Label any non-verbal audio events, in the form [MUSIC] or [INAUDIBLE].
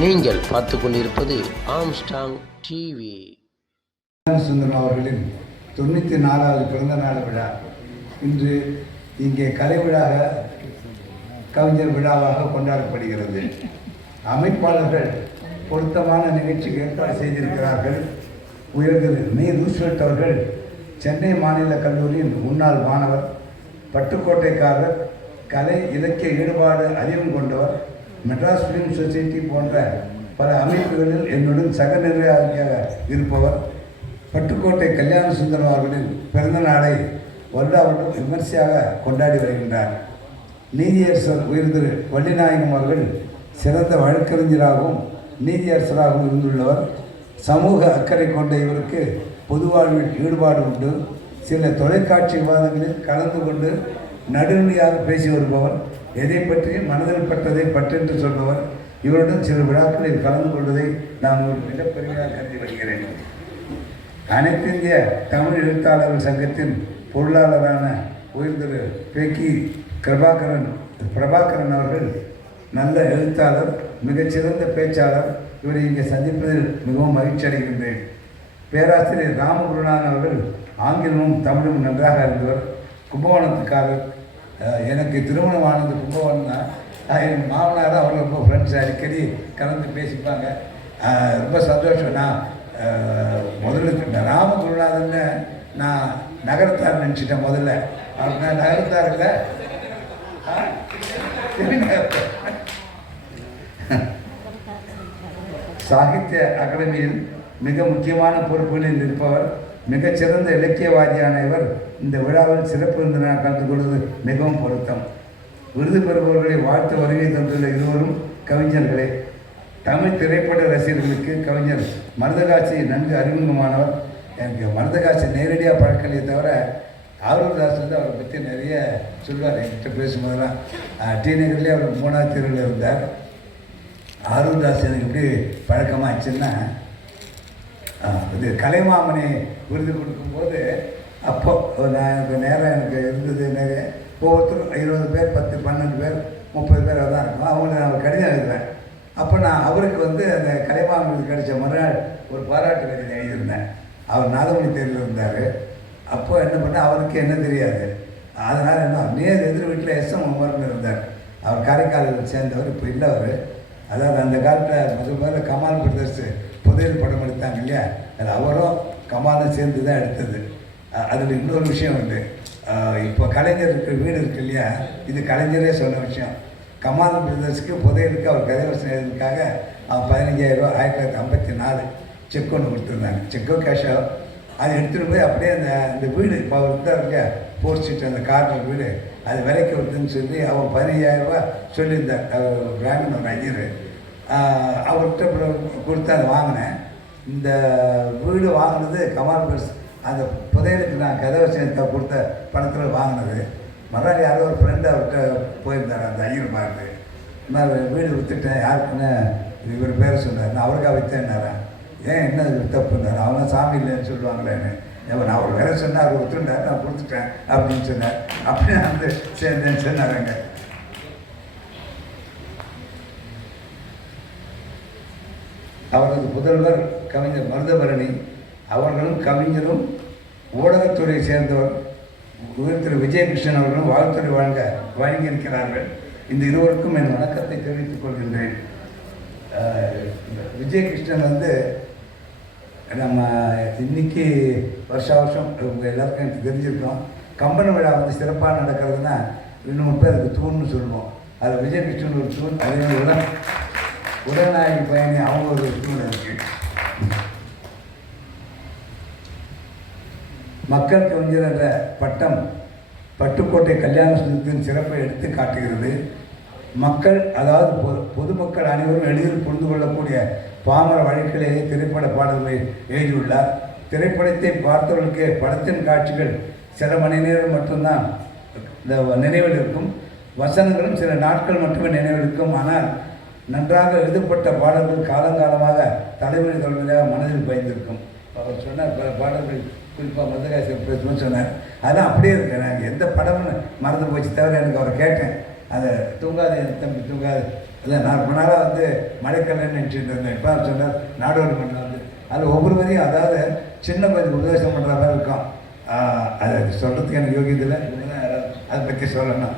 நீங்கள் பார்த்து கொண்டிருப்பது ஆம்ஸ்டாங் டிவி சுந்தரம் அவர்களின் தொண்ணூற்றி நாலாவது பிறந்த நாள் விழா. இன்று இங்கே கலை விழாக கவிஞர் விழாவாக கொண்டாடப்படுகிறது. அமைப்பாளர்கள் பொருத்தமான நிகழ்ச்சிக்கு ஏற்பாடு செய்திருக்கிறார்கள். உயர்திரு மீ ரூஸ்வெல்ட் அவர்கள் சென்னை மாநில கல்லூரியின் முன்னாள் மாணவர் பட்டுக்கோட்டைக்காரர் கலை இலக்கிய ஈடுபாடு அதிகம் கொண்டவர் மெட்ராஸ் ஃபிலிம் சொசைட்டி போன்ற பல அமைப்புகளில் என்னுடன் சக நிர்வாகியாக இருப்பவர் பட்டுக்கோட்டை கல்யாண சுந்தரம் அவர்களின் பிறந்த நாளை வருடாவட்டம் விமர்சையாக கொண்டாடி வருகின்றார். நீதியரசர் உயர்திரு வள்ளிநாயகம் அவர்கள் சிறந்த வழக்கறிஞராகவும் நீதியரசராகவும் இருந்துள்ளவர். சமூக அக்கறை கொண்ட இவருக்கு பொதுவாழ்வில் ஈடுபாடு உண்டு. சில தொலைக்காட்சி விவாதங்களில் கலந்து கொண்டு நடுநிலையாக பேசி வருபவர். எதை பற்றியும் மனதில் பட்டதை பற்றென்று சொல்பவர். இவருடன் சில விழாக்களில் கலந்து கொள்வதை நான் ஒரு மிகப்பெருமையாக கருதி வருகிறேன். அனைத்து இந்திய தமிழ் எழுத்தாளர்கள் சங்கத்தின் பொருளாளரான உயர்திரு பேக்கி கிருபாகரன் பிரபாகரன் அவர்கள் நல்ல எழுத்தாளர் மிகச்சிறந்த பேச்சாளர். இவரை இங்கே சந்திப்பதில் மிகவும் மகிழ்ச்சி அடைகின்றேன். பேராசிரியர் ராமகுருநாதன் அவர்கள் ஆங்கிலமும் தமிழும் நன்றாக அறிந்தவர். கும்பகோணத்துக்காரர் எனக்கு திருமணம் ஆனது கும்பகோணம் தான் என் மாமனார் அவர் ரொம்ப ஃப்ரெண்ட்ஸ் அடிக்கடி கலந்து பேசிப்பாங்க. ரொம்ப சந்தோஷம். நான் முதல்ல இந்த ராமகுருநாதன்னு நான் நகரத்தார் நினச்சிட்டேன் முதல்ல. அவர் நான் நகரத்தார் இல்லை. [LAUGHS] சாகித்ய அகாடமியில் மிக முக்கியமான பொறுப்புகளில் இருப்பவர் மிகச்சிறந்த இலக்கியவாதியான இவர் இந்த விழாவில் சிறப்பு விருந்தினர் கலந்து கொள்வது மிகவும் பொருத்தம். விருது பெறுபவர்களை வாழ்த்து வருகை தந்துள்ள இருவரும் கவிஞர்களே. தமிழ் திரைப்பட ரசிகர்களுக்கு கவிஞர் மருதகாட்சி நன்கு அறிமுகமானவர். எனக்கு மருதகாட்சி நேரடியாக பழக்கலையே தவிர ஆரூர் தாஸ் வந்து அவரை பற்றி நிறைய சொல்வார் என்கிட்ட பேசும்போதெல்லாம் டி நகர்லேயே அவர் மூணாவது தெருவில் இருந்தார். ஆரூர் தாஸ் எனக்கு எப்படி பழக்கமாச்சுன்னா இது கலைமாமணி விருது கொடுக்கும்போது அப்போ நான் எனக்கு நேரம் எனக்கு இருந்தது நிறைய ஒவ்வொருத்தரும் இருபது பேர் பத்து பன்னெண்டு பேர் முப்பது பேர் தான் இருக்கும். அவங்களுக்கு நான் கடிதம் எழுதுவேன். அப்போ நான் அவருக்கு வந்து அந்த கலைமாமணி கிடைச்ச மறுநாள் ஒரு பாராட்டு கடிதம் எழுதியிருந்தேன். அவர் நாதமணி தேர்வில் இருந்தார். அப்போ என்ன பண்ண அவருக்கு என்ன தெரியாது. அதனால் என்ன நேர் எதிர் வீட்டில் எஸ்எம் உமர்னு இருந்தார். அவர் காரைக்காலில் சேர்ந்தவர் இப்போ இல்லை அவர் அதாவது அந்த காலத்தில் முதல் முதல்ல கமால் பிரதர்ஸு புதையல் படம் எடுத்தாங்க இல்லையா? அது அவரும் கமாலும் சேர்ந்து தான் எடுத்தது அதில் இன்னொரு விஷயம் உண்டு. இப்போ கலைஞர் இருக்கிற வீடு இருக்கு இல்லையா? இது கலைஞரே சொன்ன விஷயம். கமால் பிரதர்ஸ்க்கு புதையலுக்கு அவர் கதைவசம் எழுதுக்காக அவன் பதினஞ்சாயிரம் ரூபா ஆயிரத்தி தொள்ளாயிரத்தி ஐம்பத்தி நாலு செக் ஒன்று கொடுத்துருந்தாங்க. செக்கோ கேஷோ? அதை எடுத்துகிட்டு போய் அப்படியே அந்த அந்த வீடு இப்போ அவர் இருந்தார் இல்லையா ஃபோர் அந்த கார்னர் வீடு அது விலைக்கு வருதுன்னு சொல்லி அவன் பதினஞ்சாயிரம் ரூபா சொல்லியிருந்தார். அவர் பிராமணன் ஒரு ஐயர். அவர்கிட்ட கொடுத்து அதை வாங்கினேன். இந்த வீடு வாங்கினது கமால் பிரஸ் அந்த புதையலுக்கு நான் கதவை சேர்த்து கொடுத்த பணத்தில் வாங்கினது. மறுநாள் யாரோ ஒரு ஃப்ரெண்டு அவர்கிட்ட போயிருந்தார் அந்த ஐயர் பார்த்து மாதிரி வீடு விற்றுட்டேன் யாருக்குன்னு இவர் பேரை சொன்னார். நான் அவருக்காக விற்றேன்னாரன் ஏன் என்ன இது தப்புன்னார்? அவனை சாமி இல்லைன்னு சொல்லுவாங்களேன்னு. ஏன் நான் அவர் வேலை சொன்னார் அவர் விட்டுருந்தார் நான் கொடுத்துட்டேன் அப்படின்னு சொன்னார். அப்படியே வந்து சேர்ந்தேன்னு சொன்னாருங்க. அவரது புதல்வர் கவிஞர் மருதபரணி அவர்களும் கவிஞரும் ஊடகத்துறையை சேர்ந்தவர். உயர் திரு விஜயகிருஷ்ணன் அவர்களும் வாழ்த்துறை வழங்க வழங்கியிருக்கிறார்கள். இந்த இருவருக்கும் என் வணக்கத்தை தெரிவித்துக் கொள்கின்றேன். விஜயகிருஷ்ணன் வந்து நம்ம இன்னைக்கு வருஷ வருஷம் உங்க எல்லாருக்கும் எனக்கு தெரிஞ்சிருக்கோம். கம்பன் விழா வந்து சிறப்பாக நடக்கிறதுனா இன்னும் பேருக்கு தூண்னு சொல்லுவோம். அதில் விஜயகிருஷ்ணன் ஒரு தூண் அதே மாதிரி உடல்நாயகி பயணி அவங்க ஒரு இருக்கு மக்கள் கவிஞர் என்ற பட்டம் பட்டுக்கோட்டை கல்யாண சுந்தரத்தின் சிறப்பை எடுத்து காட்டுகிறது. மக்கள் அதாவது பொது பொதுமக்கள் அனைவரும் எளிதில் புரிந்து கொள்ளக்கூடிய பாமர வழக்கிலேயே திரைப்பட பாடல்களை எழுதியுள்ளார். திரைப்படத்தை பார்த்தவர்களுக்கு படத்தின் காட்சிகள் சில மணி நேரம் மட்டும்தான் இந்த நினைவில் இருக்கும் வசனங்களும் சில நாட்கள் மட்டுமே நினைவில் இருக்கும் ஆனால் நன்றாக எழுதப்பட்ட பாடல்கள் காலங்காலமாக தலைமுறை தலைமுறையாக மனதில் பயந்திருக்கும். அவர் சொன்னார் பல பாடல்கள் குறிப்பாக மதுராசர் பேசணும்னு சொன்னார். அதெல்லாம் அப்படியே இருக்கு எனக்கு எந்த படம்னு மறந்து போச்சு தவிர எனக்கு அவரை கேட்டேன். அதை தூங்காது என் தம்பி தூங்காது. இல்லை நான் ரொம்ப நாளாக வந்து மழைக்கல்லன்னு நினச்சிட்டு இருந்தேன். இப்போ சொன்னார் நாடோடி மண்ணில் வந்து. அதில் ஒவ்வொரு வரையும் அதாவது சின்ன கொஞ்சம் உபதேசம் பண்ணுற மாதிரி இருக்கும். அதை அது சொல்கிறதுக்கு எனக்கு யோகியதில்லை அதை பற்றி சொல்லணும்.